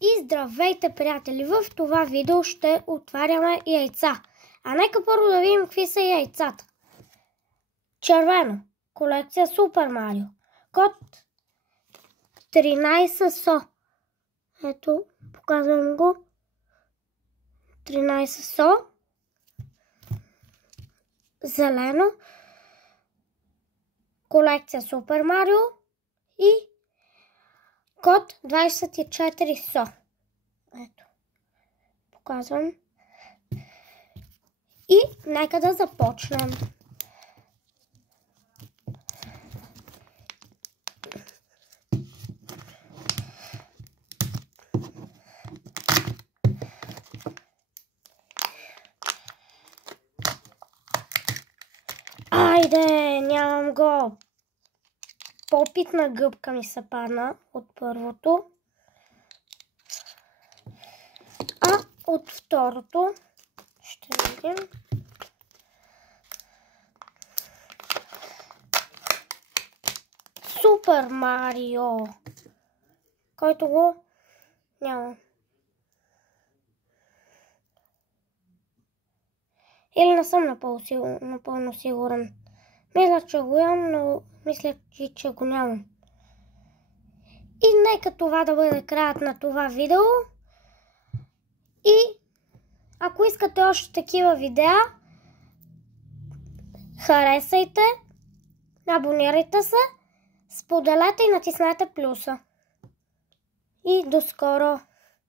И здравейте, приятели! В това видео ще отваряме яйца. А нека първо да видим какви са яйцата. Червено. Колекция Супер Марио. Код 13 СО. Ето, показвам го. 13 СО. Зелено. Колекция Супер Марио. И код 24 СО. Ето. Показвам. И нека да започнем. Айде, нямам го. По-питна гъбка ми се падна от първото. А от второто ще видим. Супер Марио, който го няма. Или не съм напълно сигурен. Мисля, че го имам, но мисля, че го нямам. И нека това да бъде краят на това видео. И ако искате още такива видеа, харесайте, абонирайте се, споделете и натиснете плюса. И до скоро!